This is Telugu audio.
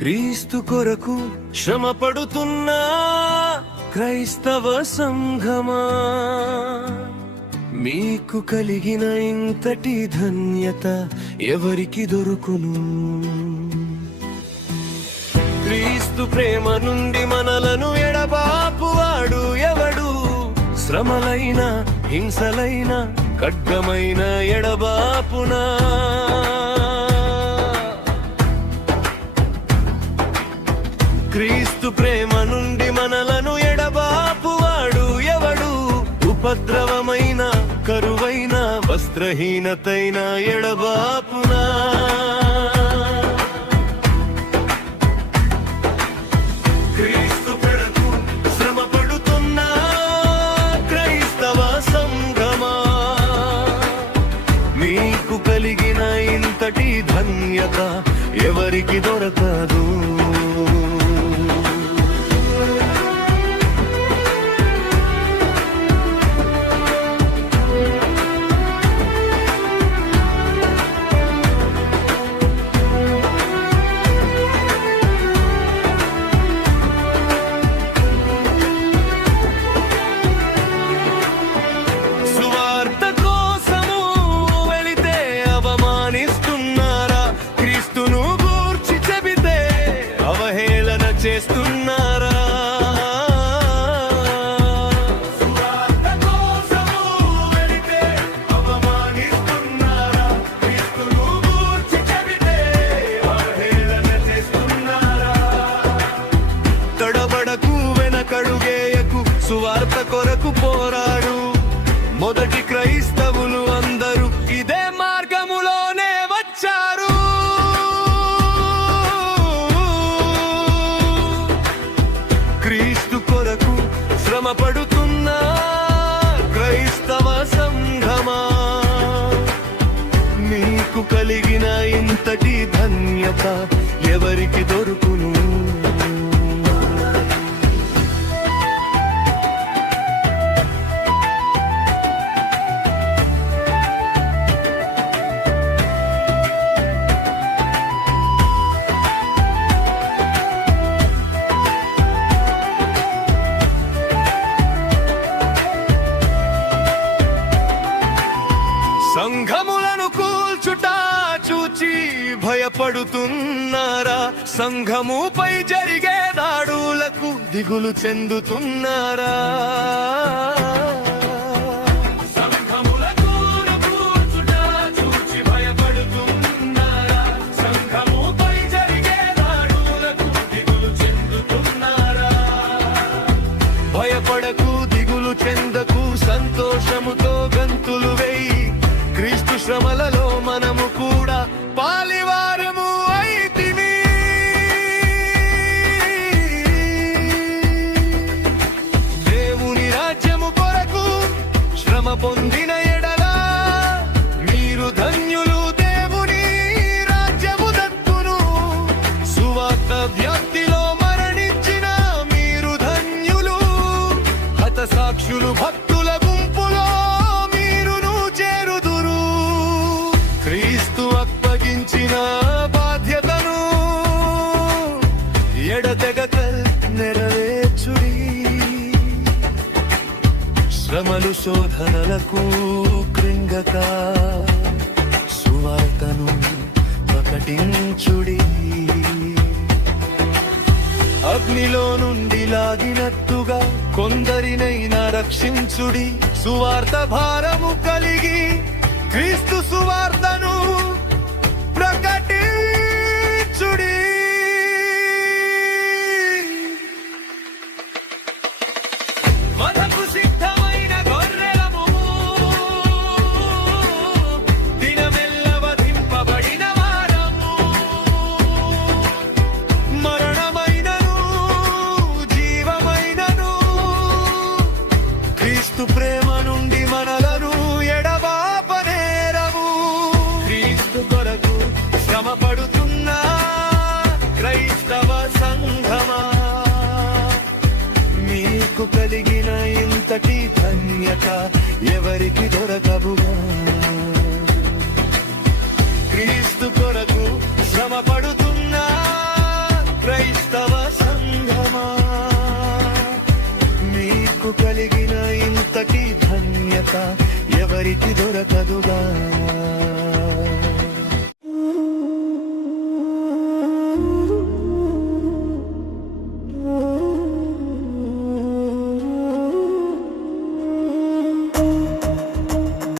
క్రీస్తు కొరకు శ్రమ పడుతున్నా క్రైస్తవ సంఘమా, మీకు కలిగిన ఇంతటి ధన్యత ఎవరికి దొరుకును? క్రీస్తు ప్రేమ నుండి మనలను ఎడబాపువాడు ఎవడు? శ్రమలైన హింసలైన ఖడ్గమైన ఎడబాపునా? క్రీస్తు ప్రేమ నుండి మనలను ఎడబాపువాడు ఎవడు? ఉపద్రవమైన కరువైన వస్త్రహీనతైన ఎడబాపునా? క్రీస్తు కొరకు శ్రమ పడుతున్న క్రైస్తవ సంఘమా, మీకు కలిగిన ఇంతటి ధన్యత ఎవరికి దొరకదు? చేస్తున్నారా? సువార్త కోసము వెళితే అవమానిస్తున్నారా? క్రీస్తును గూర్చి చెబితే అవహేళన చేస్తున్నారా? తడబడకు, వెనకడుగేయకు, సువార్త కొరకు పోరాడు. మొదటి క్రైస్తవులు అందరూ ఇదే మార్గములోనే వచ్చారు. క్రీస్తు కొరకు శ్రమ పడుతున్న క్రైస్తవ సంఘమా, మీకు కలిగిన ఇంతటి ధన్యత ఎవరికి దొరుకును? సంఘములను కూల్చుట చూచి భయపడుతున్నారా? సంఘముపై జరిగే దాడులకు దిగులు చెందుతున్నారా? భయపడకు, దిగులు చెందకు, సంతోషముతో గంతులు వేయి. క్రీస్తు శ్రమలలో మనము కూడా పాలివారము అయితిమి. దేవుని రాజ్యము కొరకు శ్రమ పొందిన ఎడల మీరు ధన్యులు, దేవుని రాజ్యము దక్కును. సువార్త వ్యాప్తిలో మరణించిన మీరు ధన్యులు. హతసాక్షులు భక్తుల గుంపులో మీరును చేరుదురు. క్రీస్తు అప్పగించిన బాధ్యతను ఎడతెగక నెరవేర్చుడి. శ్రమలు శోధనలకు కృంగక సువార్తను ప్రకటించుడి. అగ్నిలో నుండి లాగినట్టుగా కొందరినైనా రక్షించుడి. సువార్త భారము కలిగి క్రీస్తు సువార్తను ప్రకటించుడి. మనకు సిద్ధమైన గొర్రెలము, దినమెల్ల వధింపబడిన వారము. మరణమైనను జీవమైనను క్రీస్తు ప్రేమ నుండి మనలను ఎడబాపనేరము. క్రీస్తు కొరకు శ్రమ పడుతున్న క్రైస్తవ సంఘమా, మీకు కలిగిన ఇంతటి ధన్యత ఎవరికి దొరకవుగా? క్రీస్తు కొరకు శ్రమ పడుతున్న మనకు కలిగిన ఇంతటి ధన్యత ఎవరికి దొరకదుగా.